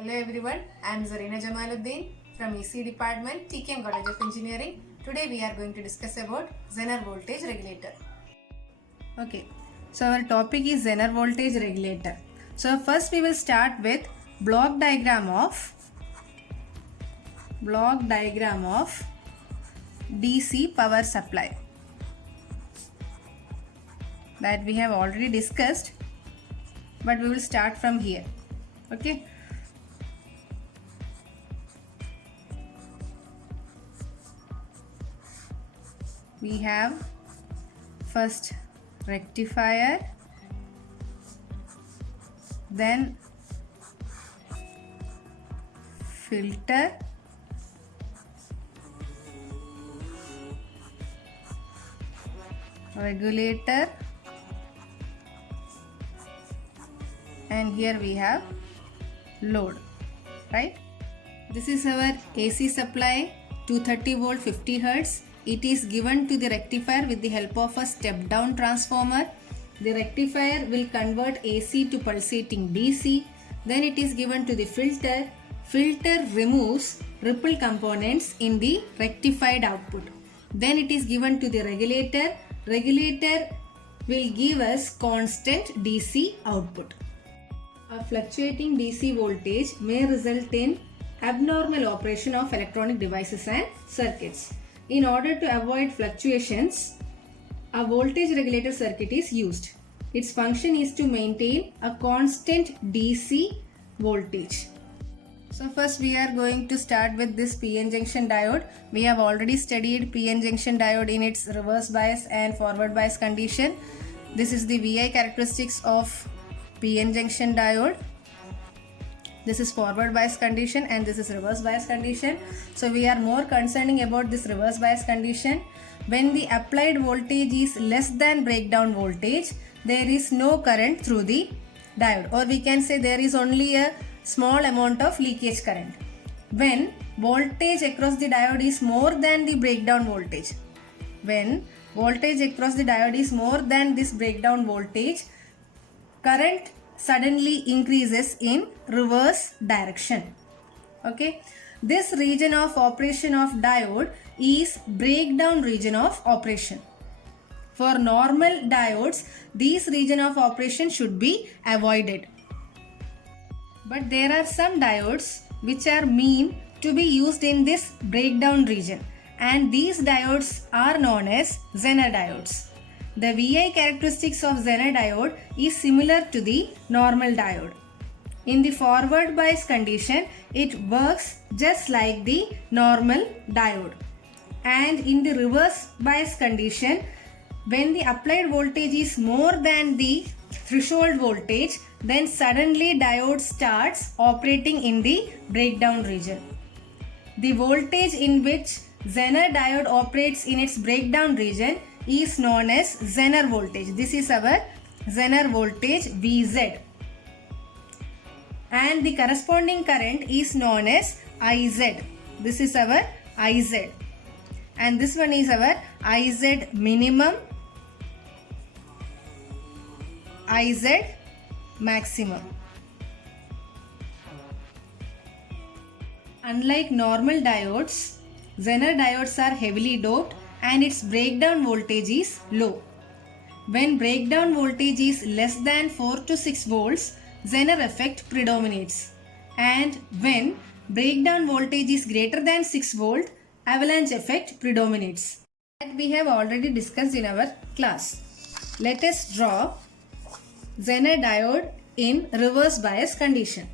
Hello everyone, I am Zarina Jamaluddin from EC Department, TKM College of Engineering. Today we are going to discuss about Zener voltage regulator. Okay, so our topic is Zener voltage regulator. So first we will start with block diagram of DC power supply that we have already discussed, but we will start from here. Okay. We have first rectifier, then filter, regulator, and here we have load, right? This is our AC supply, 230 volt 50 Hertz. It is given to the rectifier with the help of a step down transformer. The rectifier will convert AC to pulsating DC. Then it is given to the filter. Filter removes ripple components in the rectified output. Then it is given to the regulator. Regulator will give us constant DC output. A fluctuating DC voltage may result in abnormal operation of electronic devices and circuits. In order to avoid fluctuations, a voltage regulator circuit is used. Its function is to maintain a constant DC voltage. So first we are going to start with this PN junction diode. We have already studied PN junction diode in its reverse bias and forward bias condition. This is the VI characteristics of PN junction diode. This is forward bias condition and this is reverse bias condition. So we are more concerning about this reverse bias condition. When the applied voltage is less than breakdown voltage, there is no current through the diode, or we can say there is only a small amount of leakage current. When voltage across the diode is more than the breakdown voltage, when voltage across the diode is more than this breakdown voltage, current suddenly increases in reverse direction. Okay, this region of operation of diode is breakdown region of operation. For normal diodes, this region of operation should be avoided. But there are some diodes which are meant to be used in this breakdown region, and these diodes are known as Zener diodes. The VI characteristics of Zener diode is similar to the normal diode. In the forward bias condition, it works just like the normal diode. And in the reverse bias condition, when the applied voltage is more than the threshold voltage, then suddenly diode starts operating in the breakdown region. The voltage in which Zener diode operates in its breakdown region is known as Zener voltage. This is our Zener voltage VZ, and the corresponding current is known as IZ. This is our IZ, and this one is our IZ minimum, IZ maximum. Unlike normal diodes, Zener diodes are heavily doped and its breakdown voltage is low. When breakdown voltage is less than 4 to 6 volts, Zener effect predominates. And when breakdown voltage is greater than 6 volt, avalanche effect predominates. That we have already discussed in our class. Let us draw Zener diode in reverse bias condition.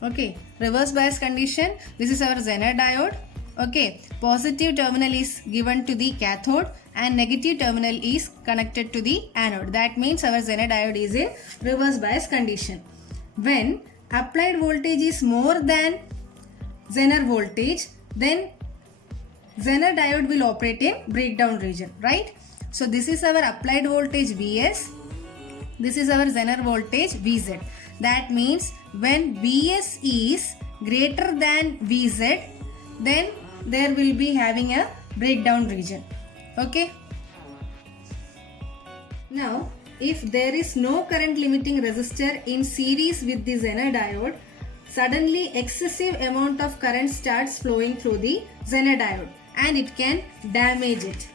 Okay, reverse bias condition. This is our Zener diode. Okay, positive terminal is given to the cathode and negative terminal is connected to the anode. That means our Zener diode is in reverse bias condition. When applied voltage is more than Zener voltage, then Zener diode will operate in breakdown region, right? So this is our applied voltage Vs. This is our Zener voltage Vz. That means when Vs is greater than Vz, then there will be having a breakdown region. Okay. Now, if there is no current limiting resistor in series with the Zener diode, suddenly excessive amount of current starts flowing through the Zener diode and it can damage it.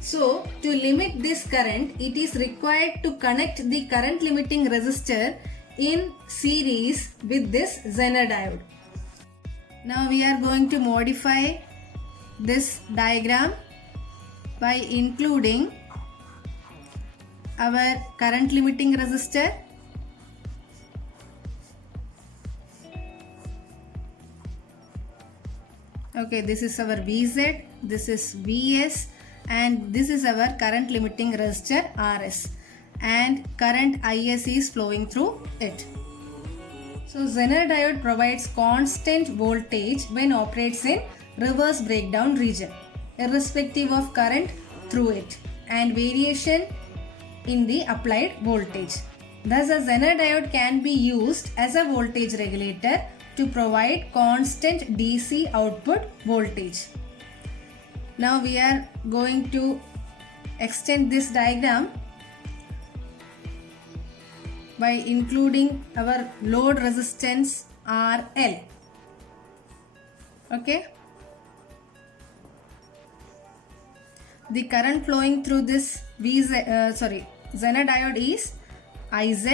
So, to limit this current, it is required to connect the current limiting resistor in series with this Zener diode. Now we are going to modify this diagram by including our current limiting resistor, okay, this is our Vz, this is Vs, and this is our current limiting resistor Rs, and current Is is flowing through it. So Zener diode provides constant voltage when operates in reverse breakdown region, irrespective of current through it and variation in the applied voltage. Thus, a Zener diode can be used as a voltage regulator to provide constant DC output voltage. Now we are going to extend this diagram by including our load resistance RL. Okay. The current flowing through this Zener diode is Iz,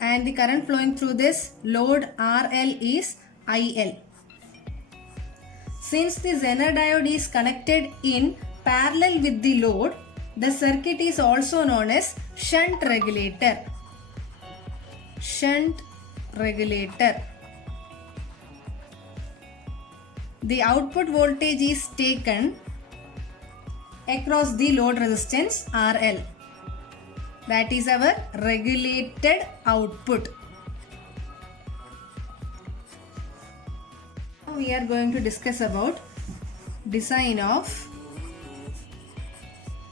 and the current flowing through this load RL is IL. Since the Zener diode is connected in parallel with the load, the circuit is also known as shunt regulator. Shunt regulator. The output voltage is taken across the load resistance RL. That is our regulated output. Now we are going to discuss about design of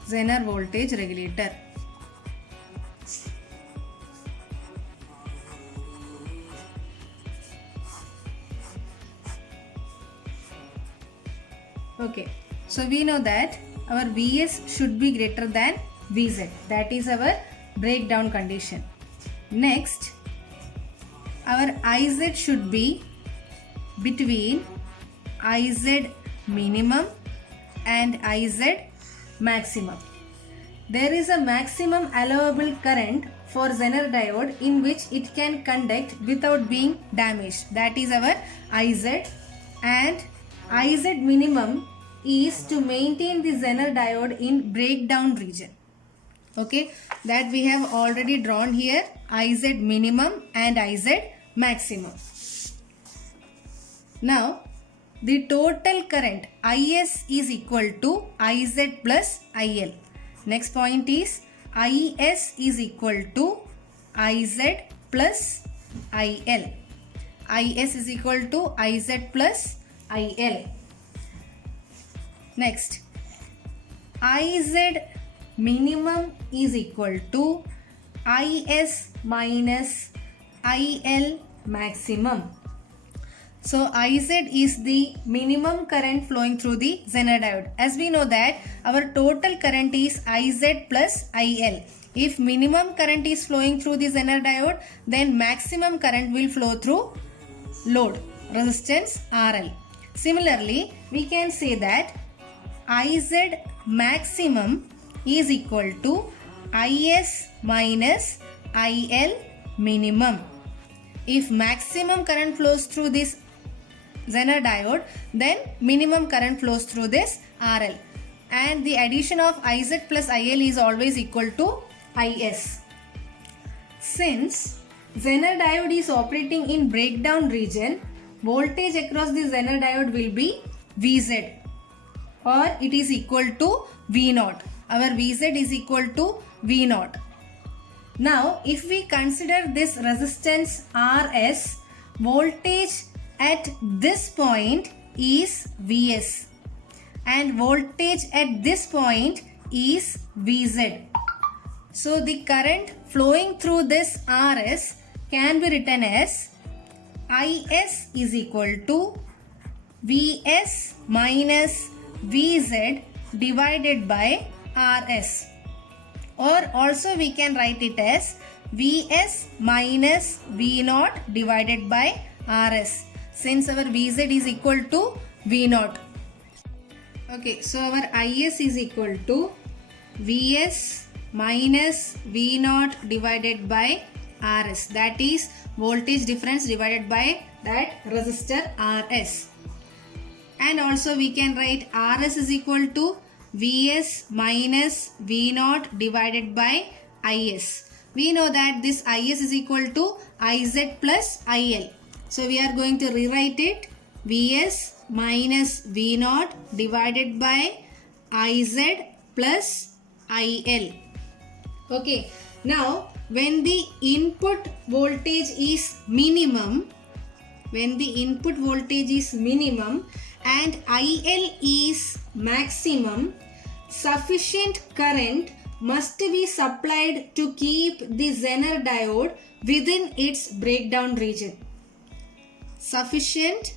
Zener voltage regulator. Okay, so we know that our Vs should be greater than Vz. That is our breakdown condition. Next, our Iz should be between Iz minimum and Iz maximum. There is a maximum allowable current for Zener diode in which it can conduct without being damaged. That is our Iz, and Iz minimum is to maintain the Zener diode in breakdown region. Okay, that we have already drawn here, Iz minimum and Iz maximum. Now, the total current Is is equal to Iz plus IL. Next point is Is equal to Iz plus IL. Is is equal to Iz plus IL. Next, Iz minimum is equal to Is minus IL maximum. So Iz is the minimum current flowing through the Zener diode. As we know that our total current is Iz plus IL. If minimum current is flowing through the Zener diode, then maximum current will flow through load resistance RL. Similarly, we can say that Iz maximum is equal to Is minus IL minimum. If maximum current flows through this Zener diode, then minimum current flows through this RL, and the addition of Iz plus IL is always equal to Is. Since Zener diode is operating in breakdown region, voltage across the Zener diode will be Vz, or it is equal to V0. Our Vz is equal to V0. Now, if we consider this resistance Rs, voltage at this point is Vs and voltage at this point is Vz. So, the current flowing through this Rs can be written as IS is equal to Vs minus Vz divided by Rs, or also we can write it as Vs minus V0 divided by Rs, since our Vz is equal to V0. Okay, so our Is is equal to Vs minus V0 divided by Rs, that is voltage difference divided by that resistor Rs. And also we can write Rs is equal to Vs minus V0 divided by Is. We know that this Is is equal to Iz plus IL. So we are going to rewrite it Vs minus V0 divided by Iz plus IL. Okay, now when the input voltage is minimum, and IL is maximum, sufficient current must be supplied to keep the Zener diode within its breakdown region. Sufficient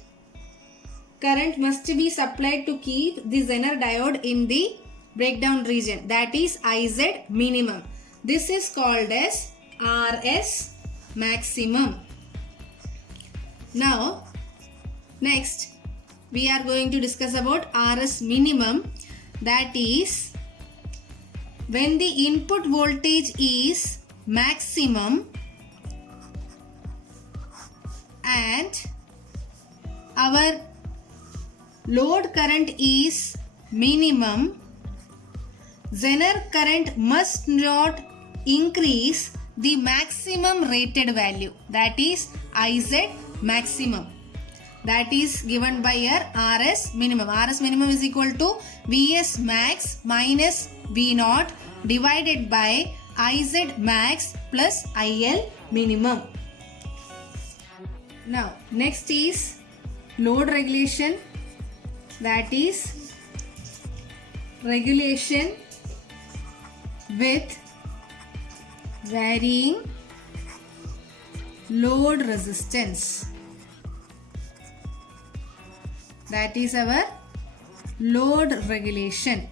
current must be supplied to keep the Zener diode in the breakdown region, that is Iz minimum. This is called as Rs maximum. Now, next we are going to discuss about Rs minimum, that is when the input voltage is maximum and our load current is minimum, Zener current must not increase the maximum rated value, that is Iz maximum. That is given by your Rs minimum. Rs minimum is equal to Vs max minus V0 divided by Iz max plus IL minimum. Now next is load regulation, that is regulation with varying load resistance. That is our load regulation.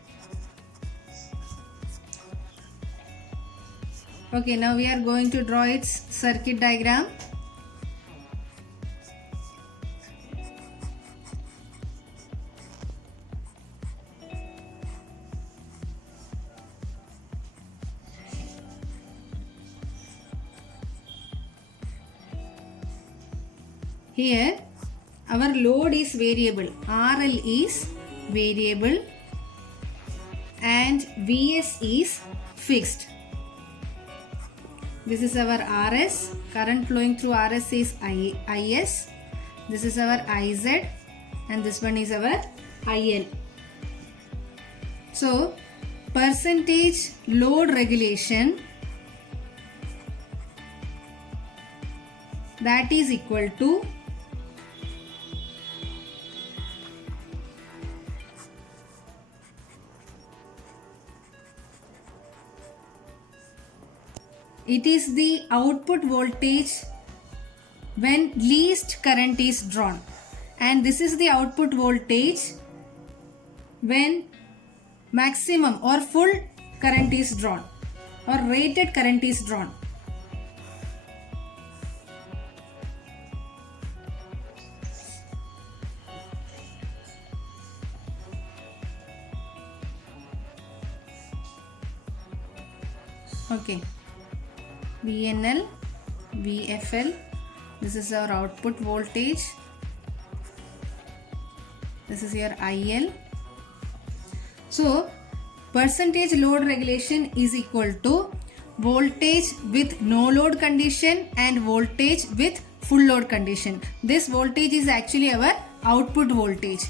Okay, now we are going to draw its circuit diagram. Here our load is variable, RL is variable and Vs is fixed. This is our Rs, current flowing through Rs is Is, this is our Iz and this one is our IL. So percentage load regulation, that is equal to it is the output voltage when least current is drawn, and this is the output voltage when maximum or full current is drawn or rated current is drawn. Okay, VNL, VFL, this is our output voltage, this is your IL. So percentage load regulation is equal to voltage with no load condition and voltage with full load condition. This voltage is actually our output voltage.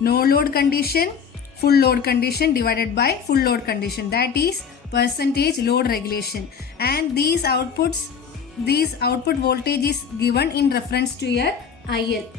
No load condition, full load condition divided by full load condition, that is percentage load regulation, and these output voltage is given in reference to your IL.